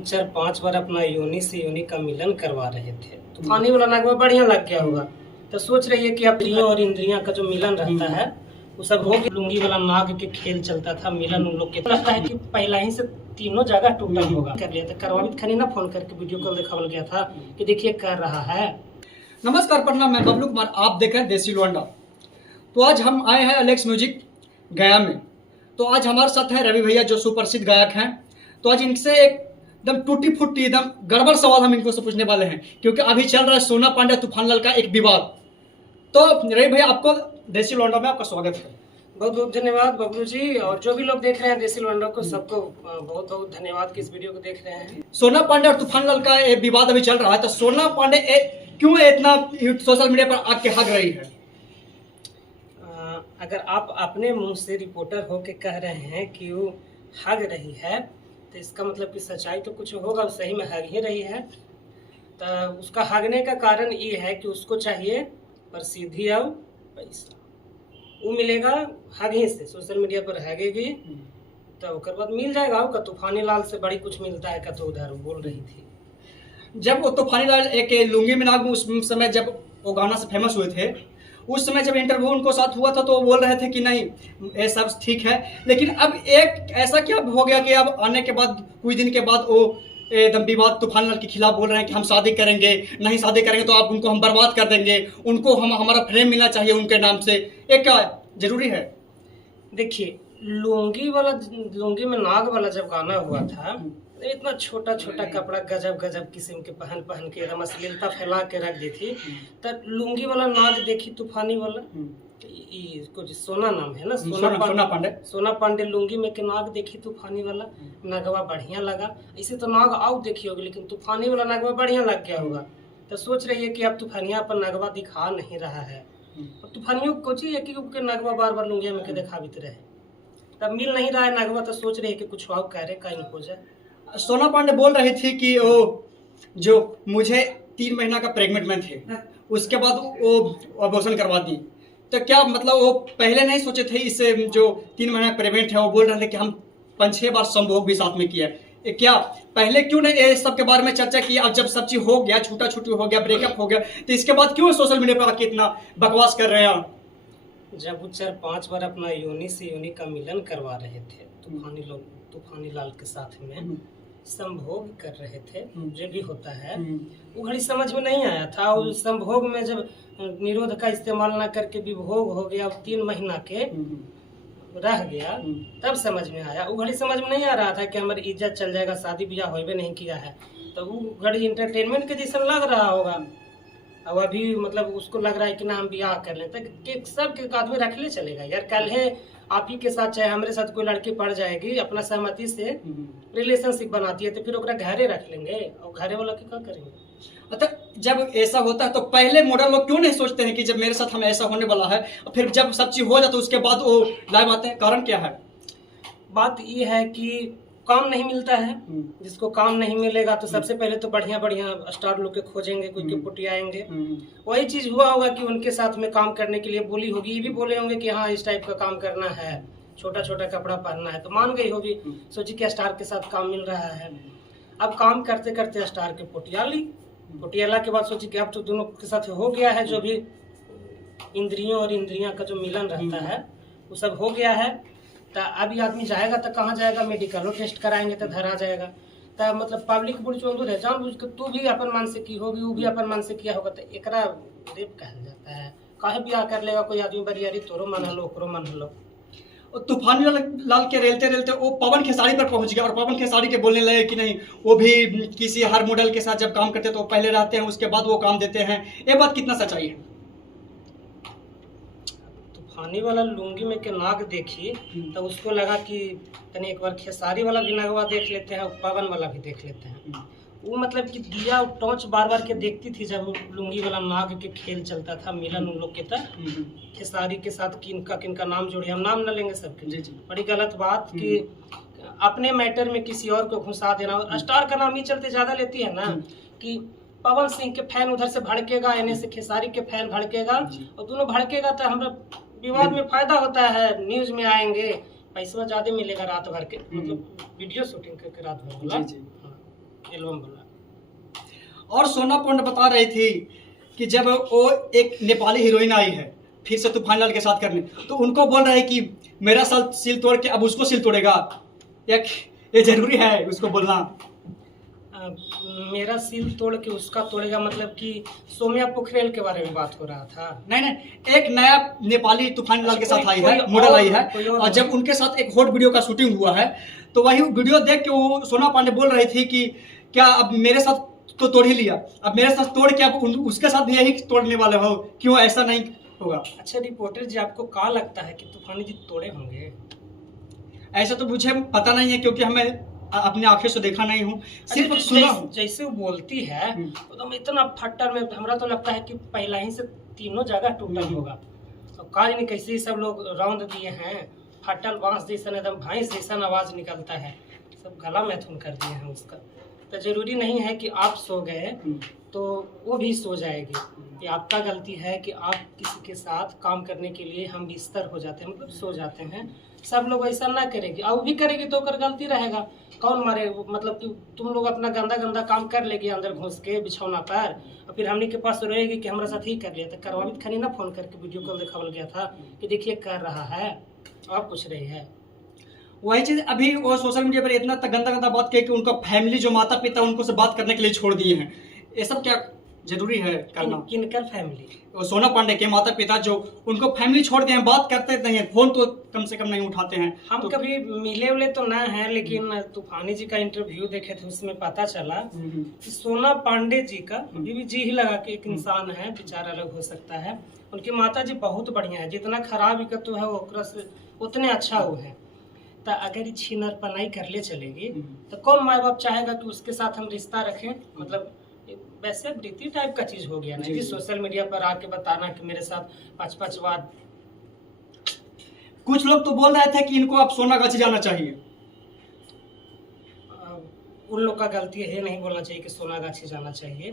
चार 5 बार अपना योनि से योनि का मिलन करवा रहे थे। तूफानी वाला नागवा बढ़िया लग गया होगा, तो सोच रही है कि अब इंद्रियों और इंद्रियां का जो मिलन रहता है वो सब हो गया। लुंगी वाला नाग के खेल चलता था, मिलन उन लोग के लगता है कि पहला ही से तीनों जगह टूटा होगा। कर लिया था करवावित खनी ना फोन करके वीडियो कॉल दिखावल गया था कि देखिए कर रहा है। नमस्कार प्रणाम, मैं बबलू कुमार, आप देख रहे हैं देसी लौंडा। तो आज हम आए हैं एलेक्स म्यूजिक गया में। तो आज हमारे साथ हैं रवि भैया जो सुप्रसिद्ध गायक हैं। तो आज इनसे एकदम टूटी फूटी एकदम गड़बड़ सवाल हम इनको से पूछने वाले हैं, क्योंकि अभी चल रहा है सोना पांडे तूफानलाल का एक विवाद। तो रवि भैया, आपको देसी लौंडा में आपका स्वागत है। बहुत बहुत धन्यवाद बबलू जी, और जो भी लोग देख रहे हैं देसी लौंडा को सबको बहुत बहुत धन्यवाद कि इस वीडियो को देख रहे हैं। सोना पांडे और तूफानलाल का एक विवाद अभी चल रहा है, तो सोना पांडे क्यों इतना सोशल मीडिया पर आग के हग रही है? अगर आप अपने मुंह से रिपोर्टर होके कह रहे हैं कि वो हग रही है, तो इसका मतलब कि सच्चाई तो कुछ होगा, सही में हग ही रही है। तो उसका हगने का कारण ये है कि उसको चाहिए प्रसिद्धि और पैसा, वो मिलेगा हग ही से। सोशल मीडिया पर हगेगी तो उसके बाद मिल जाएगा। का तूफानी लाल से बड़ी कुछ मिलता है का, तो उधर बोल रही थी। जब वो तूफानी लाल एक लुंगी में नाग, उस समय जब वो गाना से फेमस हुए थे, उस समय जब इंटरव्यू उनको साथ हुआ था तो वो बोल रहे थे कि नहीं ये सब ठीक है। लेकिन अब एक ऐसा क्या हो गया कि अब आने के बाद कुछ दिन के बाद वो एकदम विवाद तूफानलाल के खिलाफ बोल रहे हैं कि हम शादी करेंगे, नहीं शादी करेंगे तो आप उनको हम बर्बाद कर देंगे, उनको हमारा फ्रेम मिलना चाहिए उनके नाम से। एक क्या जरूरी है? देखिए, लुंगी में नाग वाला जब गाना हुआ था, इतना छोटा छोटा कपड़ा गजब गजब किस्म के पहन के एकदम अश्लीलता फैला के रख दी थी। तो लुंगी वाला नाग देखी तूफानी वाला, कुछ सोना नाम है ना, सोना पांडे लुंगी में के नाग देखी तूफानी वाला नागवा बढ़िया लगा। इसे तो नाग आउ देखी होगी, लेकिन तूफानी वाला नागवा बढ़िया लग गया होगा। तो सोच रही है कि अब तूफानिया पर नागवा दिखा नहीं रहा है। अब तूफानियों को चाहिए कि नागवा बार बार लुंगिया में के दिखावित रहे, तब मिल नहीं रहा है नागवा। तो सोच रही है कि कुछ और कह रहे कहीं हो जाए। सोना पांडे बोल रही थी कि वो जो मुझे 3 महीना का प्रेग्नेंट में थे, उसके बाद वो अबॉर्शन करवा दी। तो क्या मतलब वो पहले नहीं सोचे थे इससे जो 3 महीना प्रेग्नेंट है, वो बोल रहे थे कि हम 5-6 बार संभोग भी साथ में किया। क्या पहले क्यों नहीं ये सब के बारे में चर्चा की? अब जब सब चीज हो गया, छूटा छूटी हो गया, ब्रेकअप हो गया, तो इसके बाद क्यों सोशल मीडिया पर आके इतना बकवास कर रहे हैं? जब वो 4-5 बार अपना योनि से योनि का मिलन करवा रहे थे, तूफानी लाल के साथ में संभोग कर रहे थे, जो भी होता है वो घड़ी समझ में नहीं आया था। उस संभोग में जब निरोध का इस्तेमाल ना करके विभोग हो गया, 3 महीना के रह गया, तब समझ में आया। वो घड़ी समझ में नहीं आ रहा था कि हमारी इज्जत चल जाएगा, शादी ब्याह होबे नहीं किया है। तो वो घड़ी इंटरटेनमेंट के जैसा लग रहा होगा। अब अभी मतलब उसको लग रहा है कि ना हम ब्याह कर लें, तो सब के आदमी रख ले चलेगा यार। कल है आप ही के साथ चाहे हमारे साथ कोई लड़की पड़ जाएगी, अपना सहमति से रिलेशनशिप बनाती है, तो फिर ओकरा घरे रख लेंगे, और घरे वाला की क्या करेंगे? अच्छा, जब ऐसा होता है तो पहले मॉडल लोग क्यों नहीं सोचते हैं कि जब मेरे साथ हम ऐसा होने वाला है, और फिर जब सब चीज हो जाता है उसके बाद वो लाइव आते हैं? कारण क्या है? बात ये है कि काम नहीं मिलता है। जिसको काम नहीं मिलेगा तो सबसे पहले तो बढ़िया बढ़िया स्टार लोग के खोजेंगे, कोई के पुटियाएंगे। वही चीज हुआ होगा कि उनके साथ में काम करने के लिए बोली होगी, ये भी बोले होंगे कि हाँ इस टाइप का काम करना है, छोटा छोटा कपड़ा पहनना है, तो मान गई होगी। सोची कि स्टार के साथ काम मिल रहा है। अब काम करते करते स्टार के पुटियाला के बाद सोची कि अब तो दोनों के साथ हो गया है, जो भी इंद्रियों और इंद्रियां का जो मिलन रहता है वो सब हो गया है। तो अभी आदमी जाएगा तो कहाँ जाएगा? मेडिकलो टेस्ट कराएंगे तो धरा जाएगा। तो मतलब पब्लिक बुढ़ चौंधुर है, जान बुझ के तू भी अपन मन से की होगी, वो भी अपन मन से किया होगा, तो एकरा रेप कहल जाता है। काहे ब्याह कर लेगा कोई आदमी बरियारी? तोरो मन हलो ओकरो मन हलो। तूफानी लाल के रेलते वो पवन खेसारी पर पहुंच गया, और पवन खेसारी के बोलने लगे कि नहीं वो भी किसी हर मॉडल के साथ जब काम करते तो पहले रहते हैं, उसके बाद वो काम देते हैं। ये बात कितना सच्चाई है? तूफानी वाला लुंगी में के नाग देखी तो उसको लगा कि तनी एक बार खेसारी वाला भी नागवा देख लेते हैं, और पवन वाला भी देख लेते हैं। वो मतलब कि दिया टॉर्च बार बार के देखती थी जब लुंगी वाला नाग के खेल चलता था, मिलन उन लोग के था। खेसारी के साथ किनका नाम जोड़े, हम नाम न लेंगे सबके। बड़ी गलत बात कि अपने मैटर में किसी और को घुसा देना। स्टार का नाम ही चलते ज्यादा लेती है ना, कि पवन सिंह के फैन उधर से भड़केगा, एने से खेसारी के फैन भड़केगा, और दोनों भड़केगा तो हमारा विवाद में फायदा होता है, न्यूज में आएंगे, पैसा ज्यादा मिलेगा रात भर के, मतलब वीडियो शूटिंग करके रात भर। एल्बम बना। और सोना पांडे बता रही थी कि जब वो एक नेपाली हीरोइन आई है फिर से तूफान के साथ करने, तो उनको बोल रहा है कि मेरा साल सिल तोड़ के अब उसको सिल तोड़ेगा, ये जरूरी है उसको बोलना। मेरा सिल तोड़ के उसका तोड़ेगा मतलब कि सोम्या पोखरेल के बारे में बात हो रहा था। नहीं, एक नया नेपाली तूफान लाल के साथ आई है, मॉडल आई है, और जब उनके साथ एक हॉट वीडियो का शूटिंग हुआ है तो वही वीडियो देख के वो सोना पांडे बोल रही थी कि क्या अब मेरे साथ तो तोड़ ही लिया, अब मेरे साथ तोड़ के अब उसके साथ भी यही तोड़ने वाले हो, क्यों ऐसा नहीं होगा। अच्छा रिपोर्टर जी, आपको क्या लगता है कि तूफानी जी तोड़े होंगे? ऐसा तो मुझे पता नहीं है क्योंकि हमें अपने आंखें से देखा नहीं हूँ, सिर्फ सुना हूँ। जैसे वो बोलती है तो इतना फट्टर में हमरा तो लगता है कि पहला ही से तीनों जगह टूटल होगा। तो काज नहीं कैसे सब लोग रौंद दिए हैं, फटल बांस जैसा एकदम भैंस जैसा आवाज निकलता है, सब गला मैथुन कर दिए हैं उसका। तो जरूरी नहीं है कि आप सो गए तो वो भी सो जाएगी, ये आपका गलती है कि आप किसी के साथ काम करने के लिए हम बिस्तर हो जाते हैं, मतलब सो जाते हैं। सब लोग ऐसा ना करेगी, और भी करेगी तो कर गलती रहेगा, कौन मारे? मतलब कि तुम लोग अपना गंदा काम कर लेगी अंदर घुस के बिछौना पर, और फिर हमने के पास रहेगी कि हमारे साथ ही कर लिया था। करवावित खनी ना फोन करके वीडियो कॉल दिखावल गया था कि देखिए कर रहा है, और कुछ रही है। वही चीज अभी वो सोशल मीडिया पर इतना गंदा बात कही कि उनका फैमिली जो माता पिता उनको से बात करने के लिए छोड़ दिए हैं। ये सब क्या जरूरी है करना? किनकर फैमिली? सोना पांडे के माता पिता जो उनको फैमिली छोड़ दिए हैं, बात करते नहीं है, फोन तो कम से कम नहीं उठाते हैं। हम तो कभी मिले उले तो ना है, लेकिन तूफानी जी का इंटरव्यू देखे थे, उसमें पता चला कि सोना पांडे जी का भी जी ही लगा के एक इंसान है, विचार अलग हो सकता है। उनकी माता जी बहुत बढ़िया है, जितना खराब इकतो है वो से उतने अच्छा वो है। तो अगर छीनर पनाई कर ले चलेगी तो कौन माँ बाप चाहेगा कि उसके साथ हम रिश्ता रखें? मतलब वैसे प्रीति टाइप का चीज हो गया ना कि सोशल मीडिया पर आके बताना कि मेरे साथ 5-5 बार। कुछ लोग तो बोल रहे थे कि इनको अब सोनागाछी जाना चाहिए। उन लोग का गलती है, नहीं बोलना चाहिए कि सोनागाछी जाना चाहिए,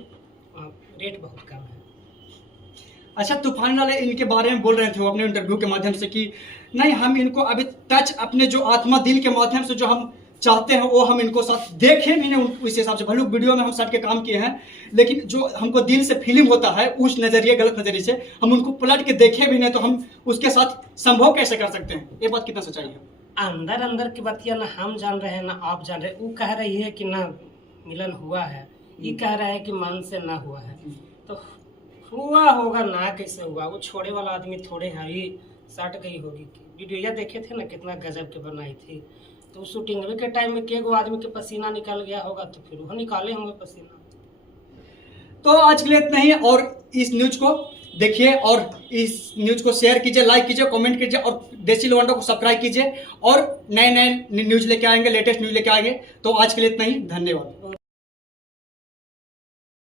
रेट बहुत कम है। अच्छा, तूफान वाले इनके बारे में बोल रहे थे वो अपने इंटरव्यू के माध्यम से कि नहीं, हम इनको अभी टच अपने जो आत्मा दिल के माध्यम से जो हम चाहते हैं वो हम इनको साथ देखे भी नहीं, उस हिसाब से भले वीडियो में हम सट के काम किए हैं, लेकिन जो हमको दिल से फीलिंग होता है उस नजरिए गलत नजरिए से हम उनको पलट के देखे भी नहीं, तो हम उसके साथ संभव कैसे कर सकते हैं? ये बात कितना सच्चाई है? अंदर की बातियां ना हम जान रहे हैं ना आप जान रहे। वो कह रही है कि ना मिलन हुआ है, ये कह रहा है कि मन से ना हुआ है। तो हुआ होगा ना, कैसे हुआ? वो छोड़े वाला आदमी थोड़े है, ये सट गई होगी। वीडियो देखे थे ना कितना गजब के बनाई थी, तो शूटिंग के टाइम में के गो आदमी के पसीना निकल गया होगा, तो फिर वो निकाले होंगे पसीना। तो आज के लिए इतना ही, और इस न्यूज को देखिए और इस न्यूज को शेयर कीजिए, लाइक कीजिए, कमेंट कीजिए, और देसी लवंडा को सब्सक्राइब कीजिए, और नए न्यूज लेके आएंगे, लेटेस्ट न्यूज लेके आएंगे। तो आज के लिए इतना ही, धन्यवाद।